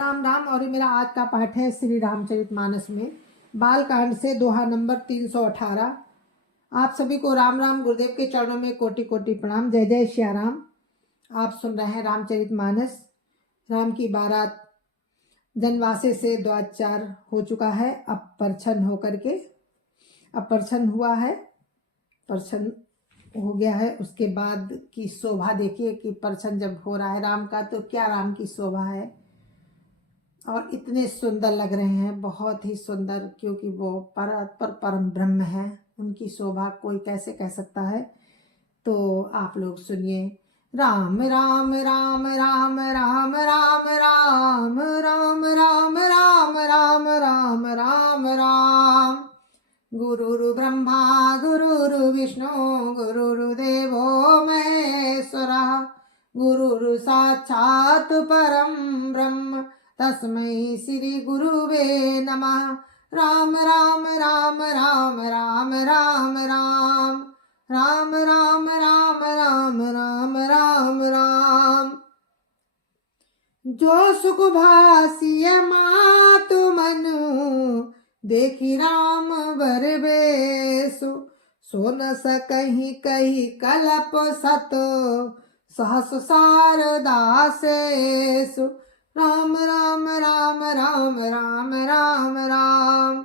राम राम। और ये मेरा आज का पाठ है श्री रामचरितमानस में बालकांड से दोहा नंबर 318। आप सभी को राम राम। गुरुदेव के चरणों में कोटि कोटि प्रणाम। जय जय श्री राम। आप सुन रहे हैं रामचरितमानस। राम की बारात जनवासे से द्वाचार हो चुका है। अब परछन होकर के परछन हुआ है, परछन हो गया है। उसके बाद की शोभा देखिए कि परछन जब हो रहा है राम का तो क्या राम की शोभा है। और इतने सुंदर लग रहे हैं, बहुत ही सुंदर, क्योंकि वो परम ब्रह्म है। उनकी शोभा कोई कैसे कह सकता है। तो आप लोग सुनिए। राम राम राम राम राम राम राम राम राम राम राम राम राम राम। गुरुरु ब्रह्मा गुरुरु विष्णु गुरुर्देवो महेश्वरः। गुरुरु साक्षात् परं ब्रह्म तस्मै श्री गुरुवे नमः। राम राम राम राम राम राम राम राम राम राम राम राम राम राम। जो सुख भासिय मातु मनु देखी राम बर बेसु। सो न सकहि कही कलप सत सहस शारदा सेसु। राम राम राम राम राम राम राम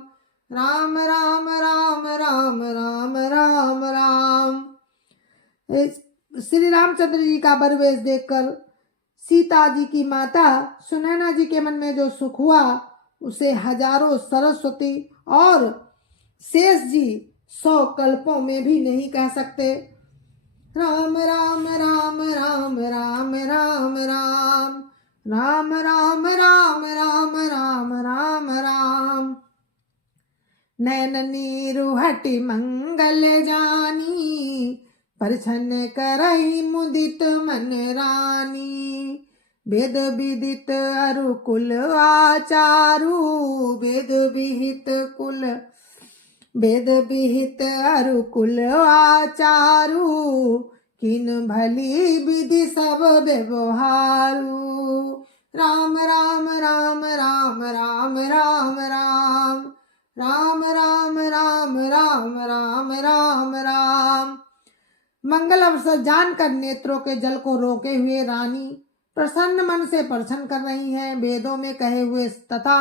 राम राम राम राम राम राम राम। श्री रामचंद्र जी का बरवेश देखकर सीता जी की माता सुनैना जी के मन में जो सुख हुआ उसे हजारों सरस्वती और शेष जी 100 कल्पों में भी नहीं कह सकते। राम राम राम राम राम राम राम राम राम राम राम राम राम राम। नैन नीरु हटि मंगल जानी परछन करहि मुदित मन रानी। वेद विदित अरु कुल आचारु वेद विहित अरु कुल आचारु। किन भली विधि सब व्यवहारु। राम राम राम राम राम राम राम राम राम राम राम राम राम राम। मंगल अवसर जानकर नेत्रों के जल को रोके हुए रानी प्रसन्न मन से परछन कर रही हैं। वेदों में कहे हुए तथा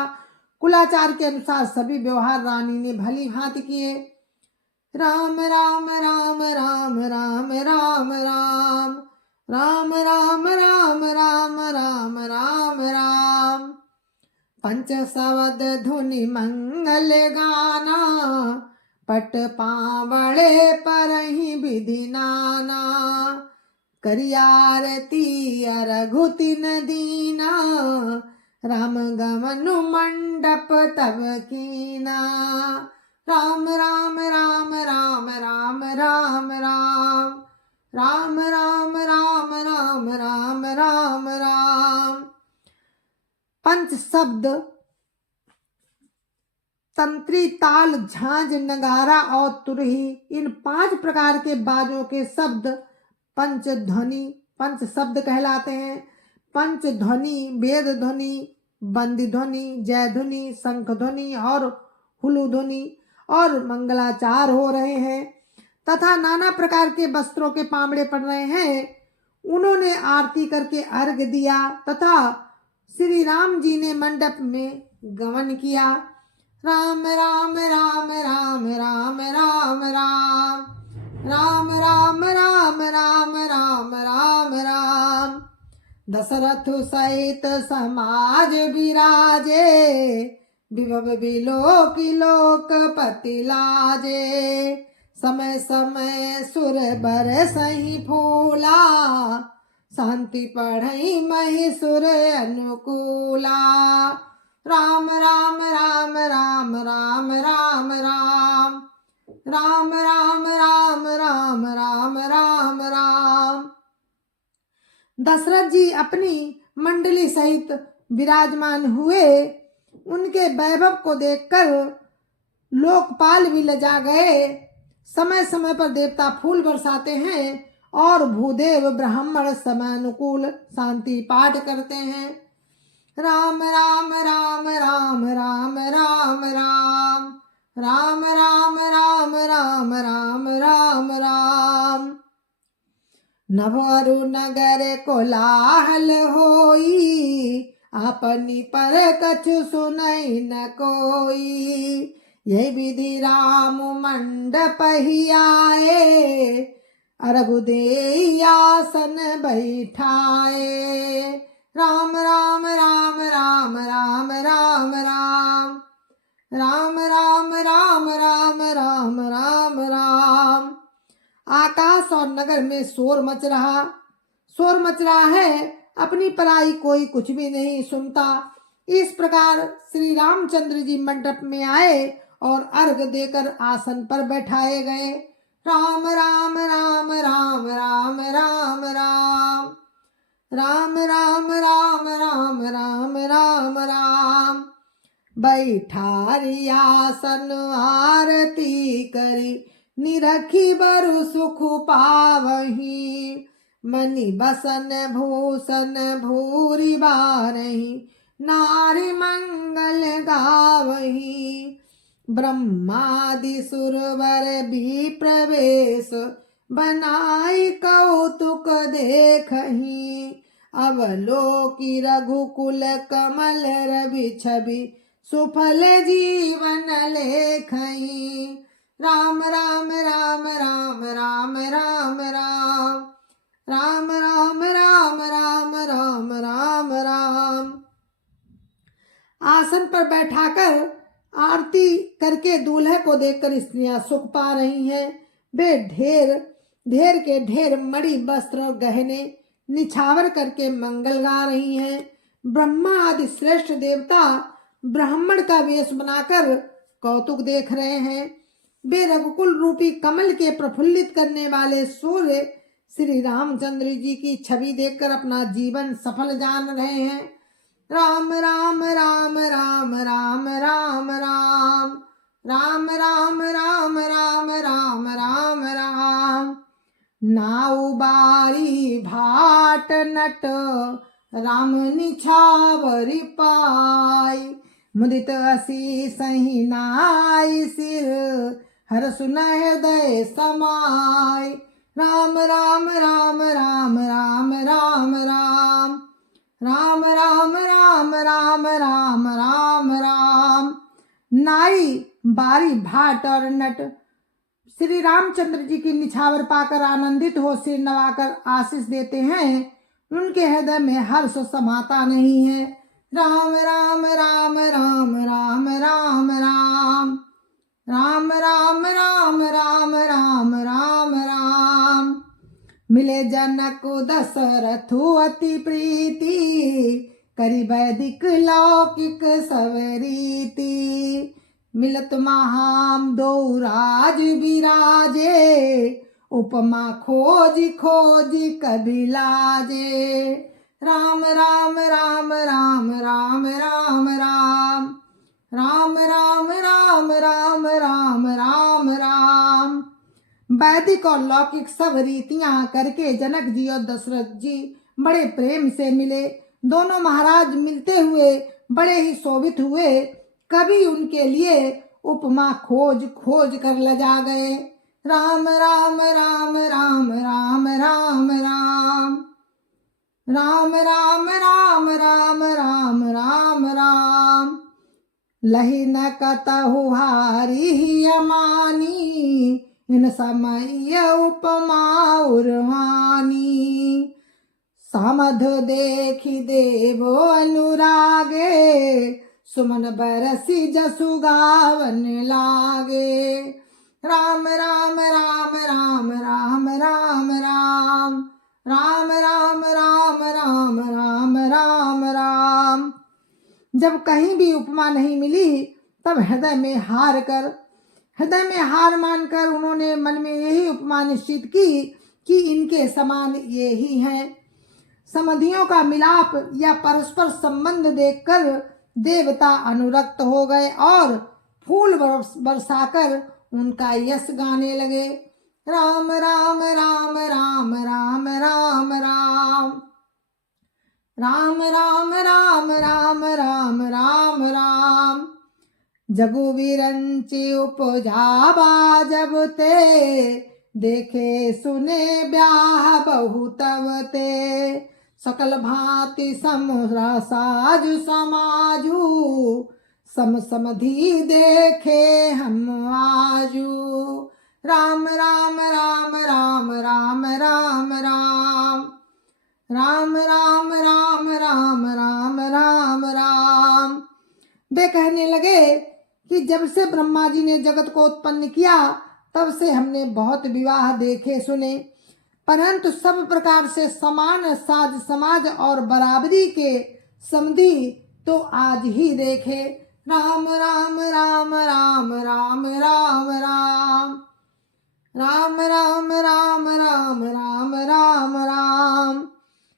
कुलाचार के अनुसार सभी व्यवहार रानी ने भली भांति किए। राम राम राम राम राम राम राम राम राम राम राम राम राम राम। पंच सवद धुनि मंगल गाना पट पावड़े परहि विधि नाना। करियारती रघुतिन दीना राम गमनु मंडप तब कीना। राम राम राम राम राम राम राम राम राम राम राम राम राम राम। पंच शब्द तंत्री, ताल, झांझ, नगारा और तुरही, इन 5 प्रकार के बाजों के शब्द पंचध्वनि, पंच शब्द कहलाते हैं। पंच ध्वनि वेद ध्वनि, बंदी ध्वनि, जय ध्वनि, शंख ध्वनि और हुलु ध्वनि और मंगलाचार हो रहे हैं तथा नाना प्रकार के वस्त्रों के पामड़े पड़ रहे हैं। उन्होंने आरती करके अर्घ दिया तथा श्री राम जी ने मंडप में गमन किया। राम राम राम राम राम राम राम राम राम राम राम राम राम राम। दशरथ सहित समाज विराजे विभव विलोकी लोकपति लाजे। समय समय सुर बरसहि फूला शांति पढ़ई महिसुर अनुकूला। राम राम राम राम राम राम राम राम राम राम राम राम राम राम। दशरथ जी अपनी मंडली सहित विराजमान हुए। उनके वैभव को देखकर लोकपाल भी लजा गए। समय समय पर देवता फूल बरसाते हैं और भूदेव ब्राह्मण समानुकूल शांति पाठ करते हैं। राम राम राम राम राम राम राम राम राम राम राम राम राम राम। नभरु नगर कोलाहल होई, अपनी पर कछु सुनई न कोई। ये विधि राम मंडप ही आए, अरघु देई आसन बैठाए। राम राम राम राम राम राम राम राम राम राम राम राम राम राम। आकाश और नगर में शोर मच रहा है, अपनी पराई कोई कुछ भी नहीं सुनता। इस प्रकार श्री रामचंद्र जी मंडप में आए और अर्घ देकर आसन पर बैठाए गए। राम राम राम राम राम राम राम राम राम राम राम राम राम राम। बैठारी आसन आरती करी, निरखी बरु सुख पावही। मनि बसन भूषण भूरि बारही, नारी मंगल गावही। ब्रह्मादि सुरवर भी प्रवेश, बनाई कौतुक देखही। अवलोकी रघुकुल कमल रवि छवि, सुफल जीवन लेखही। राम राम राम राम राम राम राम राम राम राम राम राम राम राम। आसन पर बैठाकर आरती करके दूल्हे को देखकर स्त्रियां सुख पा रही हैं। वे ढेर के ढेर मणि वस्त्र गहने निछावर करके मंगल गा रही हैं। ब्रह्मा आदि श्रेष्ठ देवता ब्राह्मण का वेश बनाकर कौतुक देख रहे हैं। वे रघुकुल रूपी कमल के प्रफुल्लित करने वाले सूर्य श्री रामचंद्र जी की छवि देखकर अपना जीवन सफल जान रहे हैं। राम राम राम राम राम राम राम राम राम राम राम राम राम राम। नाउ बारी भाट नट, राम निछावरी पाई। मुदित असी सही नाई सिर, हर सुन हृदय समाय। राम राम राम राम राम राम राम राम राम राम राम राम राम राम। नाई बारी भाट और नट श्री रामचंद्र जी की निछावर पाकर आनंदित हो सिर नवाकर आशीष देते हैं। उनके हृदय में हर्ष समाता नहीं है। राम राम राम राम राम राम राम राम राम राम राम राम राम राम। मिले जनक दशरथु अति प्रीति, करी वैदिक लौकिक सब रीति। मिलत महाम दो राज विराजे, उपमा खोज खोज कभी लाजे। राम राम राम राम राम राम राम राम राम राम राम राम राम राम। वैदिक और लौकिक सब रीतियां करके जनक जी और दशरथ जी बड़े प्रेम से मिले। दोनों महाराज मिलते हुए बड़े ही शोभित हुए। कभी उनके लिए उपमा खोज खोज कर लजा गए। राम राम राम राम राम राम राम राम राम राम राम राम राम राम। लही न कतहु हारी अमानी, इन समय उपमा उर्वानी। समध देखी देवो अनुरागे, सुमन बरसी जसु गावन लागे। राम राम राम राम राम राम राम राम राम राम राम राम राम राम। जब कहीं भी उपमा नहीं मिली तब हृदय में हार मानकर उन्होंने मन में यही उपमा निश्चित की कि इनके समान ये ही हैं। समधियों का मिलाप या परस्पर संबंध देखकर देवता अनुरक्त हो गए और फूल बरसाकर उनका यश गाने लगे। राम राम राम राम राम राम राम राम राम राम राम राम राम राम। जगु विरंचि उपजाबा जब ते, देखे सुने ब्याह बहुतव ते। सकल भांति समरा साजु समाजू, सम समधि देखे हम आजू। राम राम राम राम राम राम राम। राम राम राम राम राम राम राम। वे कहने लगे कि जब से ब्रह्मा जी ने जगत को उत्पन्न किया तब से हमने बहुत विवाह देखे सुने, परंतु सब प्रकार से समान साज समाज और बराबरी के समधि तो आज ही देखे। राम राम राम राम राम राम राम। राम राम राम राम राम राम राम।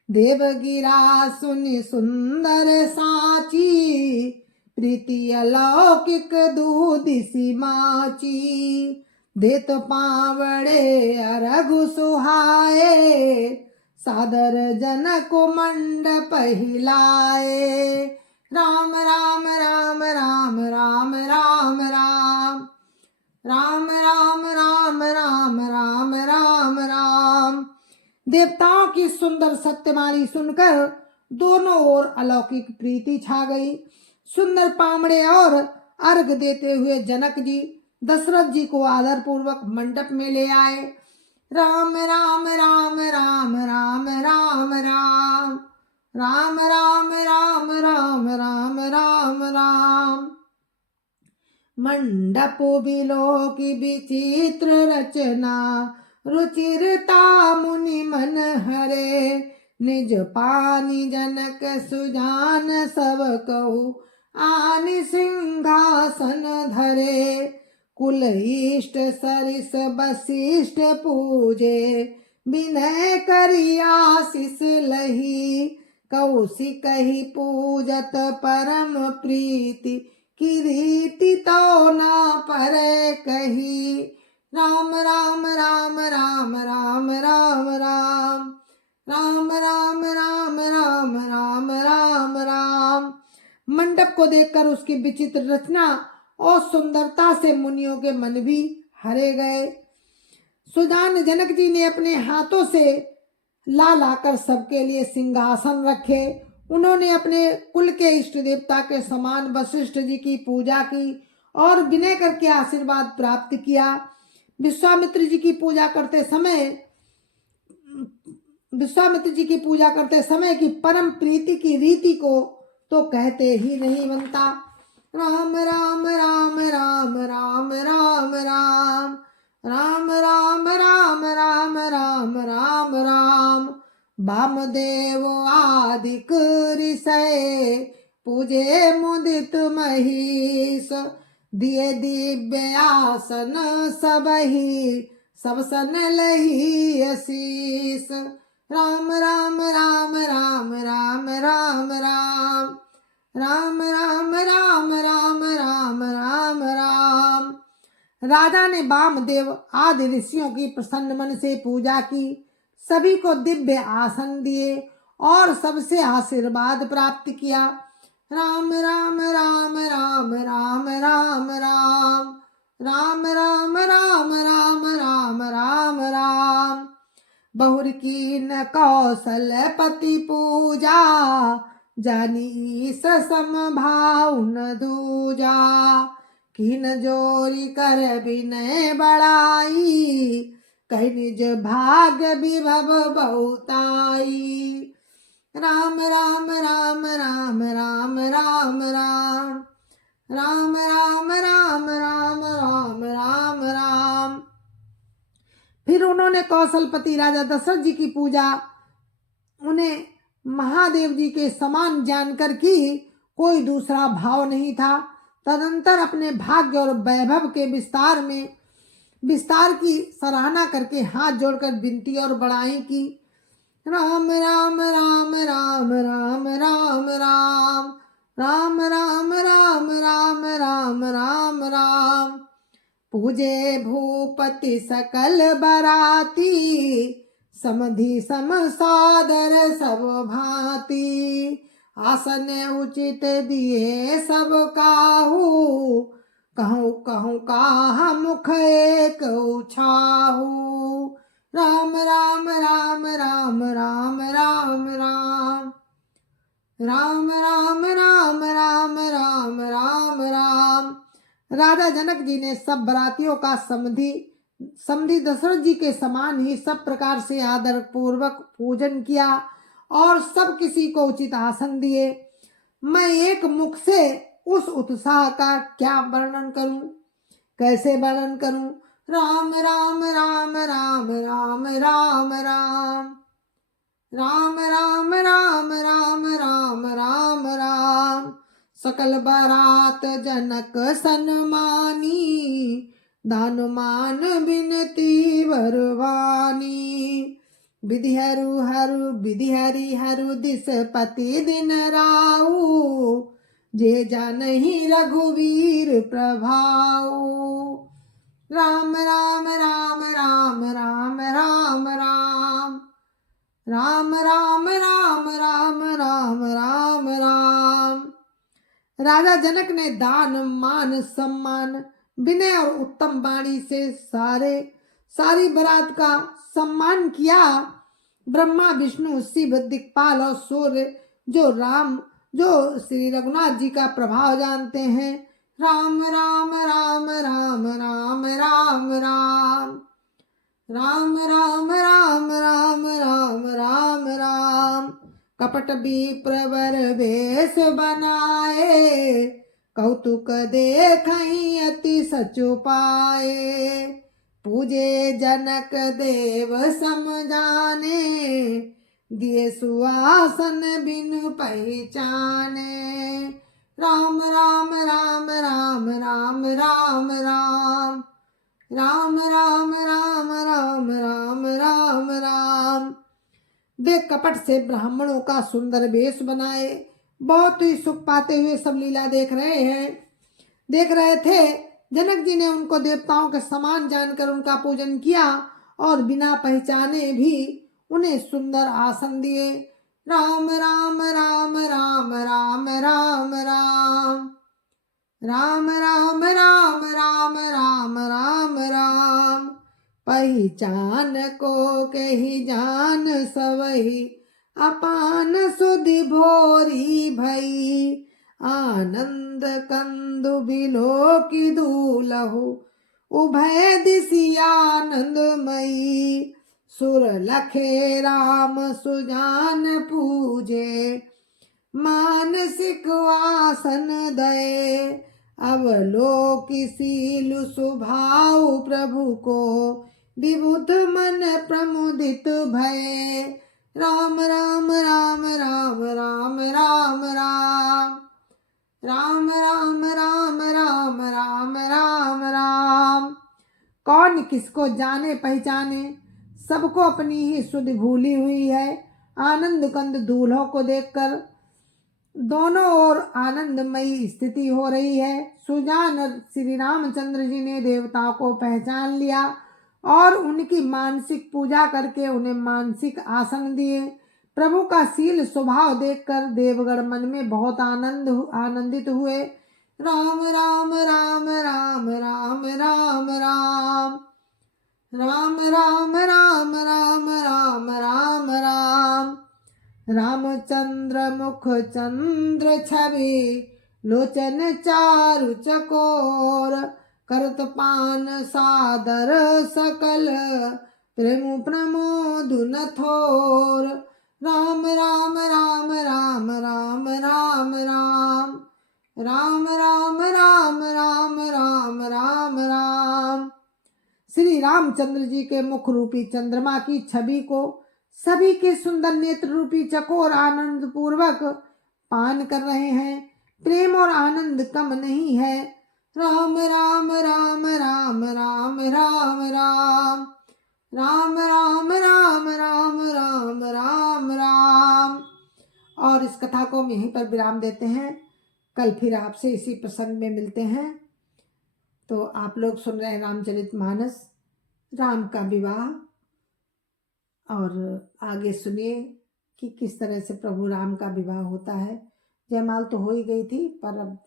देवगिरा सुनि सुंदर साची, प्रीति अलौकिक दूधिसी माची। देत पावड़े अरघु सुहाए, सादर जनक मंडप हिलाए। राम राम राम राम राम राम राम। राम राम राम राम राम राम राम। देवताओं की सुंदर सत्यवाणी सुनकर दोनों ओर अलौकिक प्रीति छा गई। सुंदर पामड़े और अर्घ देते हुए जनक जी दशरथ जी को आदर पूर्वक मंडप में ले आए। राम राम राम राम राम राम राम। राम राम राम राम राम राम राम। मंडप बिलो की विचित्र रचना, रुचिरता मुनि मन हरे। निज पानी जनक सुजान सब कहु, आनि सिंहासन धरे। कुल इष्ट सरिस वशिष्ठ पूजे, विनय करि आशीष लही। कौशिकहि पूजत परम प्रीति, की रीति तो न परे कही। राम राम राम राम राम राम राम। राम राम राम राम राम राम राम। मंडप को देखकर उसकी विचित्र रचना और सुंदरता से मुनियों के मन भी हरे गए। सुजान जनक जी ने अपने हाथों से ला लाकर सबके लिए सिंहासन रखे। उन्होंने अपने कुल के इष्ट देवता के समान वशिष्ठ जी की पूजा की और विनय करके आशीर्वाद प्राप्त किया। विश्वामित्र जी की पूजा करते समय की परम प्रीति की रीति को तो कहते ही नहीं बनता। राम राम राम राम राम राम राम। राम राम राम राम राम राम राम। वामदेव आदिक ऋषय, पूजे मुदित महीश। दिए दिव्य आसन सबहि, सब सन लही आशीष। राम राम राम राम राम राम राम। राम राम राम राम राम राम राम। राजा ने वामदेव आदि ऋषियों की प्रसन्न मन से पूजा की, सभी को दिव्य आसन दिए और सबसे आशीर्वाद प्राप्त किया। राम राम राम राम राम राम राम। राम राम राम राम राम राम राम। बहुर की न कौशलपति पूजा, जानी सम भाव न दूजा। किन जोरी कर विनय बढ़ाई, कही निज भाग विभव बहुताई। राम राम राम राम राम राम राम। राम राम राम राम राम राम राम। फिर उन्होंने कौशलपति राजा दशरथ जी की पूजा उन्हें महादेव जी के समान जानकर की कोई दूसरा भाव नहीं था। तदंतर अपने भाग्य और वैभव के विस्तार की सराहना करके हाथ जोड़कर विनती और बड़ाई की। राम राम राम राम राम राम राम। राम राम राम राम राम राम राम। पूजे भूपति सकल बराती, समधि सम सादर सब भांति, आसन उचित दिए सब काहू, कहूँ कहूँ काहा मुख एक छाहू। राम राम राम राम राम राम राम राम राम राम राम राम राम राम। राजा जनक जी ने सब बरातियों का समधि दशरथ जी के समान ही सब प्रकार से आदर पूर्वक पूजन किया और सब किसी को उचित आसन दिए। मैं एक मुख से उस उत्साह का क्या वर्णन करूं, कैसे वर्णन करूं। राम राम राम राम राम राम राम राम राम राम राम राम राम राम। सकल बारात जनक सन्मानी, दान मान बिनती वरवानी। विधि हरि हरु दिस पति दिन राऊ, जे जानहि रघुवीर प्रभाऊ। राम राम राम राम राम राम राम राम राम राम राम राम राम राम। राजा जनक ने दान मान सम्मान विनय और उत्तम वाणी से सारी बारात का सम्मान किया। ब्रह्मा विष्णु शिव दिक्पाल और सूर्य जो श्री रघुनाथ जी का प्रभाव जानते हैं। राम राम राम राम राम राम राम राम राम राम राम राम राम राम। कपट विप्रवर वेश बनाए, कौतुक देखहि अति सचु पाए। पूजे जनक देव समझाने, दिए सुआसन बिनु पहचाने। राम राम राम राम राम राम राम राम राम राम राम राम राम राम। वे कपट से ब्राह्मणों का सुंदर वेश बनाए, बहुत ही सुख पाते हुए सब लीला देख रहे थे। जनक जी ने उनको देवताओं के समान जानकर उनका पूजन किया और बिना पहचाने भी उन्हें सुंदर आसन दिए। राम राम राम राम राम राम राम राम राम राम राम राम राम राम। पहचान को कही जान सबही, अपान सुधि भोरी भई। आनंद कंदु बिलो की दूलहु, उभय दिशि आनंदमयी। सुर लखे राम सुजान पूजे, मानसिक आसन दये। अवलोकिसीलु सुभाव प्रभु को, विबुध मन प्रमुदित भये। राम राम राम राम राम राम राम राम राम राम राम राम राम राम। कौन किसको जाने पहचाने, सबको अपनी ही सुध भूली हुई है। आनंद कंद दूल्हों को देखकर दोनों ओर आनंदमयी स्थिति हो रही है। सुजान श्री रामचंद्र जी ने देवताओं को पहचान लिया और उनकी मानसिक पूजा करके उन्हें मानसिक आसन दिए। प्रभु का शील स्वभाव देखकर देवगण मन में बहुत आनंदित हुए। राम राम राम राम राम राम राम राम राम राम राम राम राम राम। रामचंद्र मुख चंद्र छवि, लोचन चारु चकोर। करत पान सादर सकल, प्रेम प्रमोद न थोर। राम राम राम राम राम राम राम राम राम राम राम राम राम राम। श्री रामचंद्र जी के मुख रूपी चंद्रमा की छवि को सभी के सुंदर नेत्र रूपी चकोर आनंद पूर्वक पान कर रहे हैं। प्रेम और आनंद कम नहीं है। राम राम राम राम राम राम राम राम राम राम राम राम राम राम। और इस कथा को हम यहीं पर विराम देते हैं। कल फिर आपसे इसी प्रसंग में मिलते हैं। तो आप लोग सुन रहे हैं रामचरितमानस, राम का विवाह। और आगे सुनिए कि किस तरह से प्रभु राम का विवाह होता है। जयमाल तो हो ही गई थी, पर अब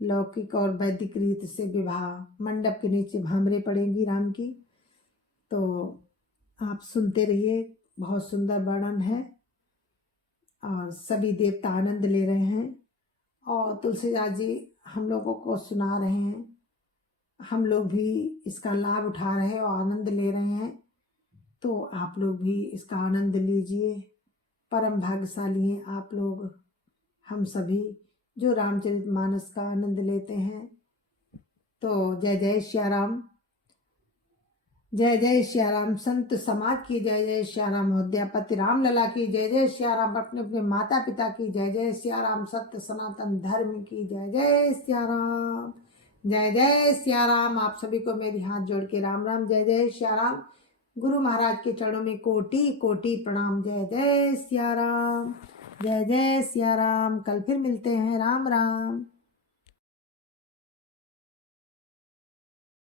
लौकिक और वैदिक रीत से विवाह मंडप के नीचे भामरे पड़ेंगी राम की। तो आप सुनते रहिए, बहुत सुंदर वर्णन है और सभी देवता आनंद ले रहे हैं और तुलसीदास जी हम लोगों को सुना रहे हैं। हम लोग भी इसका लाभ उठा रहे हैं और आनंद ले रहे हैं, तो आप लोग भी इसका आनंद लीजिए। परम भाग्यशाली हैं आप लोग, हम सभी जो रामचरितमानस का आनंद लेते हैं। तो जय जय श्या राम, जय जय श्या राम। संत समाज की जय जय श्या राम। अयोध्यापति राम लला की जय जय श्या राम। अपने अपने माता पिता की जय जय श्या राम। सत्य सनातन धर्म की जय जय श्या राम, जय जय श्या राम। आप सभी को मेरी हाथ जोड़ के राम राम, जय जय श्या राम। गुरु महाराज के चरणों में कोटि कोटि प्रणाम। जय जय श्या राम, जय जय श्या राम। कल फिर मिलते हैं। राम राम।